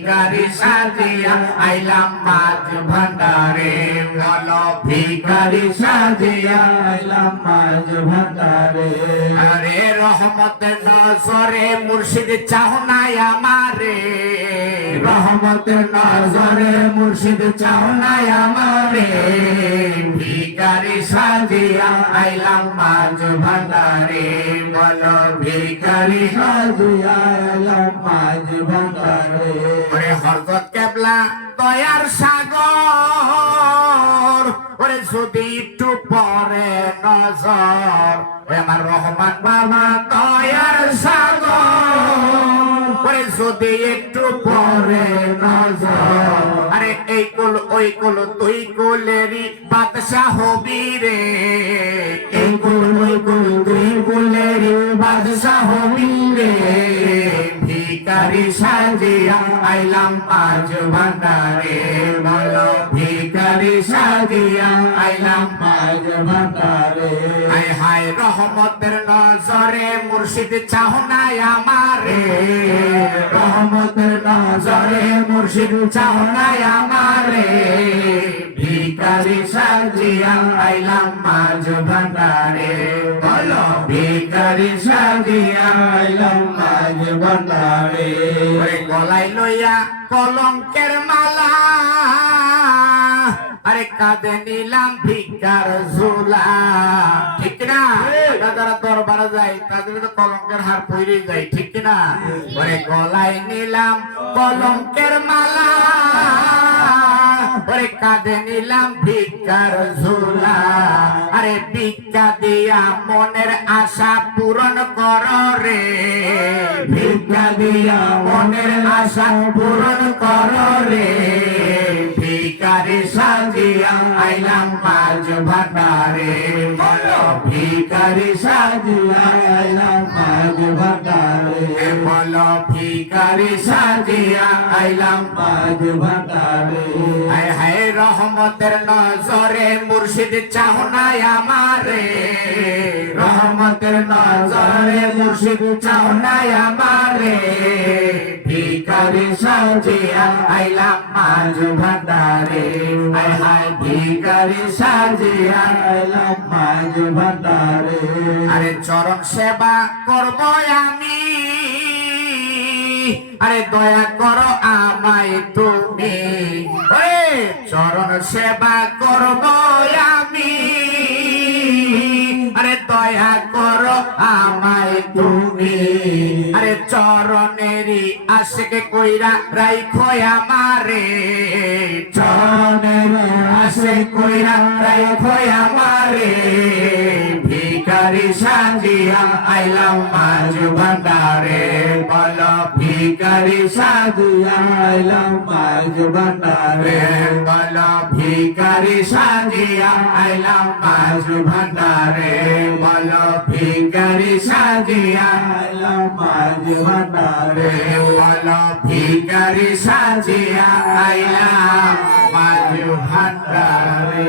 ভিখারি সাজিয়া আইলাম মাঝ ভান্ডারে বলো ভিখারি সাজিয়া আইলাম মাঝ ভান্ডারে আরে রহমতের নজরে মুর্শিদ চাও নাই আমারে রহমতের নজরে মুর্শিদ চাও নাই আমারে ভিখারি সাজিয়া আইলাম মাঝ ভান্ডারে বলো ভিখারি সাজিয়া আইলাম মাঝ ভান্ডারে ওরে হযরত কেবলা দয়ার সাগর ওরে যদি একটু পরে নজর আমার রহমান বাবা দয়ার সাগর ওরে যদি একটু পরে নজর আরে এই কুল ওই কুল তুই কুলেরই বাদশা হবি রে এই কুল ওই কুল তুই কুলেরই বাদশা হবি রে ভিখারি সাজিয়া আইলাম মাঝ ভান্ডারে বলো ভিখারি সাজিয়া আইলাম মাঝ ভান্ডারে হায় হায় রহমতের নজরে মুর্শিদ চাও নাই আমারে রহমতের নজরে মুর্শিদ চাও নাই আমারে ভিখারি সাজিয়া আইলাম মাঝ ভান্ডারে বলো ভিখারি সাজিয়া আইলাম মাঝ ভান্ডারে ওই গলায় লইয়া কলঙ্কের মালা আরে কাঁধে নিলাম ভিক্ষার ঝোলা ঠিক না যারা দরবারে যায় তাদের তো কলঙ্কের হার পরে যায় ঠিক না ওরে গলায় নিলাম কলঙ্কের মালা ওরে কাঁধে নিলাম ভিক্ষার ঝোলা আরে ভিক্ষা দিয়া মনের আশা পূরণ কর রে ভিক্ষা দিয়া মনের আশা পূরণ কর রে ভিখারি সাজিয়া আইলাম মাঝ ভান্ডারে বলো ভিখারি সাজিয়া আইলাম মাঝ ভান্ডারে বলো ভিখারি সাজিয়া আইলাম মাঝ ভান্ডারে হায় হায় রহমতের নজরে মুর্শিদ চাও নাই আমারে রহমতের নজরে মুর্শিদ চাও নাই আমারে ভিখারি সাজিয়া আইলাম মাঝ ভান্ডারে হায় হায় ভিখারি সাজিয়া আইলাম মাঝ ভান্ডারে আরে চরণ সেবা করব আমি আরে দয়া করো আমায় তুমি চরণ সেবা করব আমি আরে দয়া করো আমায় তুমি আরে চরণেরই আশিক কইরা রাইখো আমারে চরণের আশিক কইরা রাইখো আমারে ভিখারি সাজিয়া আইলাম মাঝ ভান্ডারে বলো ভিখারি সাজিয়া আইলাম মাঝ ভান্ডারে বলো ভিখারি সাজিয়া আইলাম মাঝ ভান্ডারে বলো ভিখারি সাজিয়া আইলাম মাঝ ভান্ডারে বলো ভিখারি সাজিয়া আইলাম মাঝ ভান্ডারে।